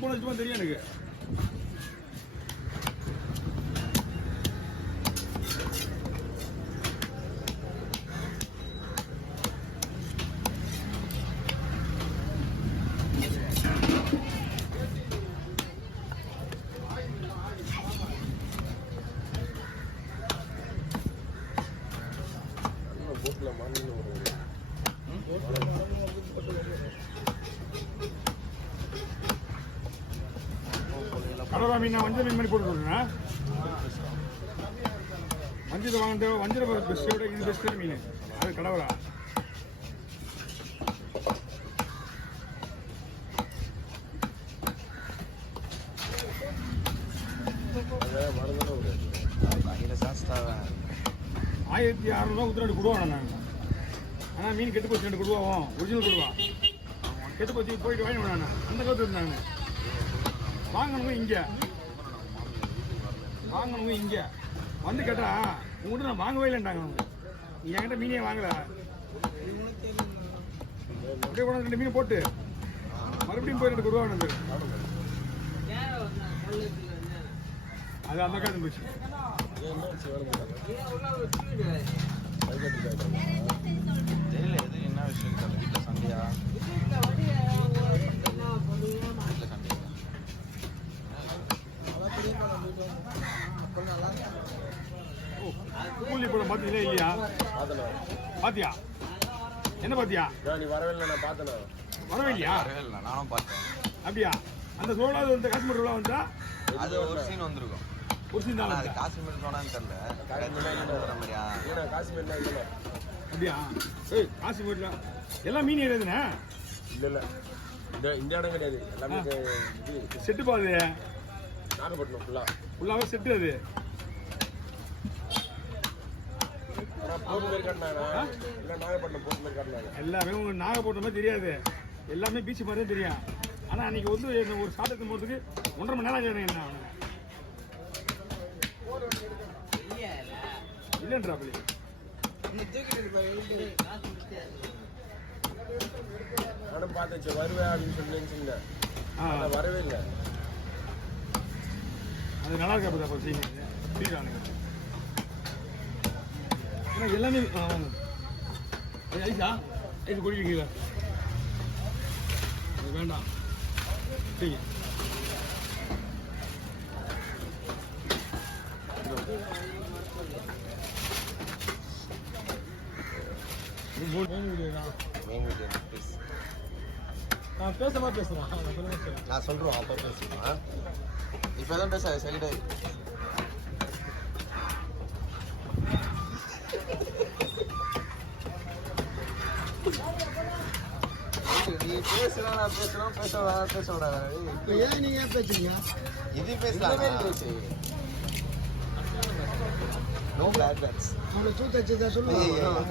போன வச்சுமா தெரியும் எனக்கு. கடவுளா மீன் நான் வஞ்சர மீன் மாதிரி போட்டு கொடுக்குறேன். வஞ்சரை வாங்கிட்டு வஞ்சரை பெஸ்ட்டோட இது பெஸ்ட்டான மீன் அது கடவுளா. ₹1600 ஊத்துறாண்டு கொடுவாங்க. நாங்கள் ஆனால் மீன் கெட்டு போச்சு 2 கொடுவாவும் ஒரிஜினல் கொடுவா கெட்டு போச்சு போயிட்டு வாங்கி விடாண்ணா அந்த கவுத்து இருந்தாங்க. வாங்கணுங்க இங்கே வந்து கேட்டா உங்கள்கிட்ட நான் வாங்கவே இல்லைன்ட்டாங்க. அவங்க நீ என்கிட்ட மீனே வாங்கல அப்படியே கொண்டு 2 மீன் போட்டு மறுபடியும் போய் 2 கொடுவா வந்து அது அந்த காலம் போச்சு. தெரியல எது என்ன விஷயம் வீட்டில் சண்டையா கூலி போட பார்த்தீங்களா இல்லையா? பாத்தியா என்ன பாத்தியா? நீ வரவே இல்லை. நான் பார்த்தேன். வரவே இல்லையா? நானும் பார்த்தேன். அப்படியா? அந்த சோழாவது வந்து காஷ்மீர் வந்தா அது ஒரு சீன் வந்திருக்கும். ஒரு சீன் தான். அது காஷ்மீர் சோடான்னு தெரியல. வர மாதிரியா? காஷ்மீர் இல்லை. அப்படியா? ஏய் காஷ்மீர்ல எல்லாம் மீன் ஏறியதுண்ணே. இல்லை இந்த இடம் கிடையாது. எல்லாமே செட்டு பாது நாகப்பட்டினம் ஃபுல்லாகவே செட்டு. அது போட்டு மாதிரி காட்டினாங்க. இல்லை நாகப்பட்டினம் போட்டு மாதிரி காட்டினாங்க. எல்லாமே உங்களுக்கு நாகப்பட்டினம் மாதிரி தெரியாது. எல்லாமே பீச் மாதிரி தான் தெரியும். ஆனால் அன்றைக்கி வந்து ஒரு ஷாட் எடுத்து போகிறதுக்கு 1.5 மணி நேரம் ஆகிடும். என்ன அவனுங்க இல்லைன்றா அப்படி நானும் பார்த்துச்சு வருவேன் அப்படின்னு சொல்லி நினச்சிருந்தேன். வரவே இல்லை. அது நல்லா இருக்கா அப்போ சீனானுங்க. ஏன்னா எல்லாமே ஐசா ஐஸ் குடிக்கிறீங்களா? அது வேண்டாம். சரி நான் பேசுறேன். நான் சொல்றோம் அப்போ பேசுறேன். இப்போ தான் பேசாது சைடு. நீ பேசுறா நான் பேசுறோம் பேச விடாது. ஏன் நீங்க பேசுறீங்க? இது பேசலாம். No bad bads. அவளை தூத்தச்சதா சொல்லுவாங்க.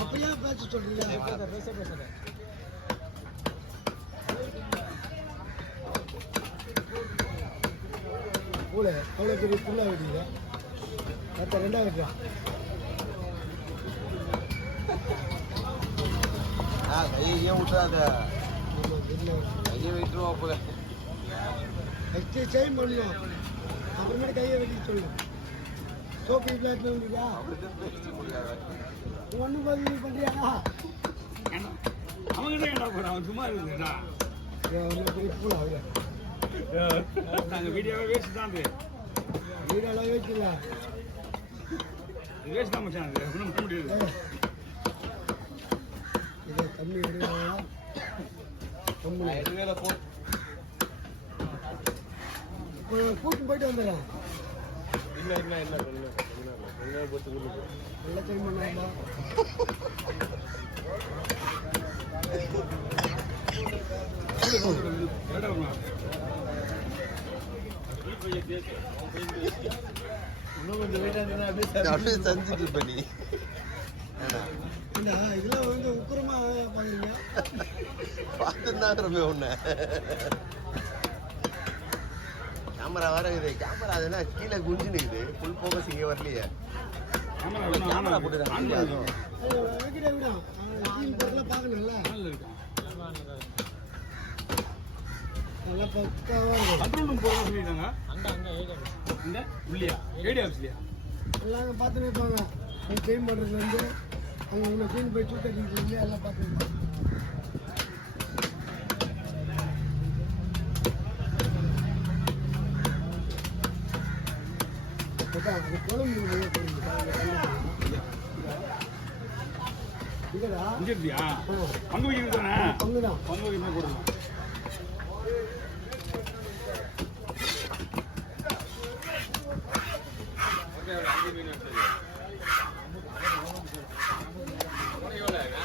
அப்படியே பேச சொல்றீங்க. பேச கூட அவ்வளோ பெரிய ஃபுல்லாக விட்டீங்க. மற்ற 2ஆக விட்டா கையை விட்டுறாத. கையை விட்டுருவோம் போல. ஃபஸ்ட்டு சேம் பண்ணணும். அப்புறமேட்டு கையை வெட்டிட்டு சொல்லணும். சோப்பு பிளாட்ல வந்துருக்கா? ஒன்றும் பதிவு பண்ணுறியாடா? அவங்க என்ன போகிறான்? அவன் சும்மா இருக்குதுடா. பெரிய ஃபுல்லாக நாங்கள் வீடியோவே வேஸ்ட் தான். அது வீடெல்லாம் வேஸ்ட் வேஸ்ட் தான் மச்சான். அது ஒன்றும் பண்ண முடியாது. இதை கம்மி எடுக்கலாம். கூட்டு போயிட்டு வந்துடுறேன். இல்லை போட்டு நல்லா தெரியும் பண்ணாங்களா? இன்னும் கொஞ்சம் வெயிட்டாக இருந்தால் அப்படியே செஞ்சுட்டு இருப்ப நீ. இதெல்லாம் வந்து உக்கரமா பாக்குறீங்க. பார்த்துதான் ஒண்ணு கேமரா வர இது. கேமரா அதுனா கீழே குஞ்சு நிக்குது. ஃபுல் ஃபோக்கஸ் இங்கே வரலையே. கேமரா போட்டு பார்க்கணும்ல. நல்லா பக்காவாக இருக்கும். கண்ட்ரோல் போகிறதா சொல்லிட்டாங்க. இந்த உள்ளியா ஏடி ஆஃபீஸ்லையா? எல்லாம் பார்த்துன்னு இருப்பாங்க. க்ளீன் பண்ணுறதுலேருந்து அவங்க உன்னை க்ளீன் போய் தூக்கிட்டு எல்லாம் பார்த்துருப்பாங்க. அது குழம்பு இல்லைடா இங்கே இருந்தியா? பங்கு வைக்கிறது தானே? பங்குதான். பங்கு வைக்கிறது கொடுக்கலாம்.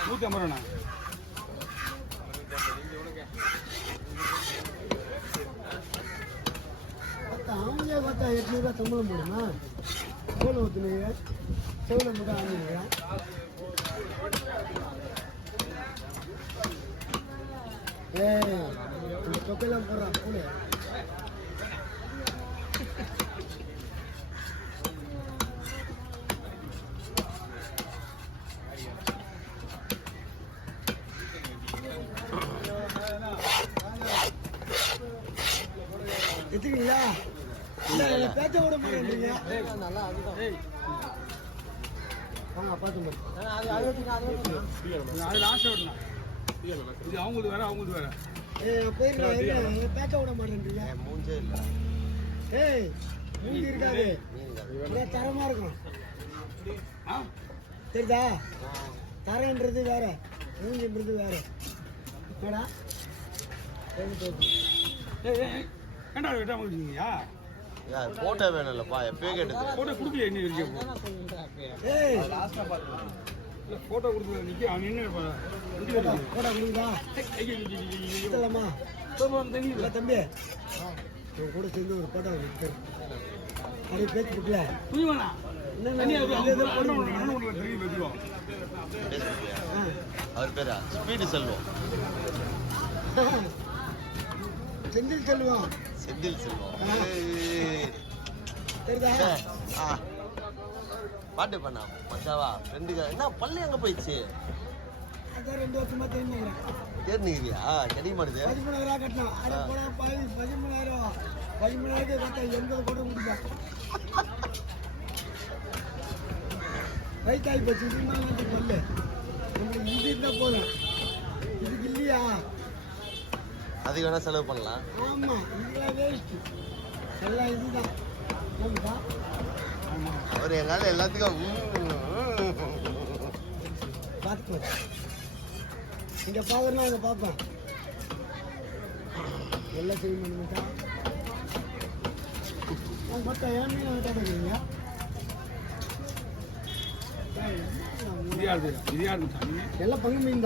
$150. அவங்களே பார்த்தா 800 சம்பளம் போடுமா? எவ்வளோ ஊற்றுனீங்க? செவ்வளோ மட்டும் ஆகுங்க. இந்த தொக்கையெல்லாம் போடுறான் கூட. எடுத்துக்கீங்களா? பேச்ச விட மாட்டேங்கிறீங்க. வாங்க பார்த்து அது லாஸ்ட் விடலாம். இது அவங்களுக்கு வேற அவங்களுக்கு வேற. போயிருக்கேன். பேச்ச விட மாட்டேன்றீங்க. மூஞ்சே இல்லை. ஏய் மூஞ்சி இருக்காது. தரமா இருக்கும். தெரியுதா? தரன்றது வேற, மூஞ்சின்றது வேற. என்னடா ஏண்டா விட்டாம இருக்கீங்கயா? போட்டோ வேணும்லப்பா, எப்பயே கேட்டது. போட்டோ கொடுக்கலையே இன்னும் இருக்கே. ஏய் போட்டோ கொடுக்கல நிற்க அவன் நின்று போடா கொடுங்களா? எடுத்துலாமா? இல்லை தம்பி உன் கூட சேர்ந்து ஒரு போட்டோ எடுத்து அப்படியே பேச்சு கொடுக்கல. புரியுமாண்ணா? அவர் பேரா ஸ்பீடு செல்வம். செந்தில் செல்வம். செந்தில் செல்வம். தெரியுதா? பாட்டு பண்ணா மச்சாவா ஃப்ரெண்டுக்கு என்ன பள்ளி எங்க போயிடுச்சு? அதான் 2 வருஷமா தெரிஞ்சுக்கிறேன். தேர்ந்துக்கிறியா? கிடைக்க மாட்டுது. 13,000 கட்டணும். அரை போனா 13,000 13,000 கட்ட 80 கூட முடியும். வயிற்றாய் போச்சு. இருந்தாலும் பல்லு நம்மளுக்கு இது இருந்தால் போதும். இதுக்கு இல்லையா? அதுக்கு வேணா செலவு பண்ணலாம். ஆமாம், இதெல்லாம் வேஸ்ட்டு. எல்லாம் இதுதான். ஆமாப்பா அவர் எங்கால எல்லாத்துக்கும் பார்த்துக்கோ. இங்கே பார்க்குறேன்னா இதை பார்ப்பேன். எல்லாம் செய்ய மாட்டேங்கிட்டா மொத்தம் ஏன் மீன் விட்டாடுறீங்க? இது யாரு? எல்லாம் பங்கு மீன் தான்.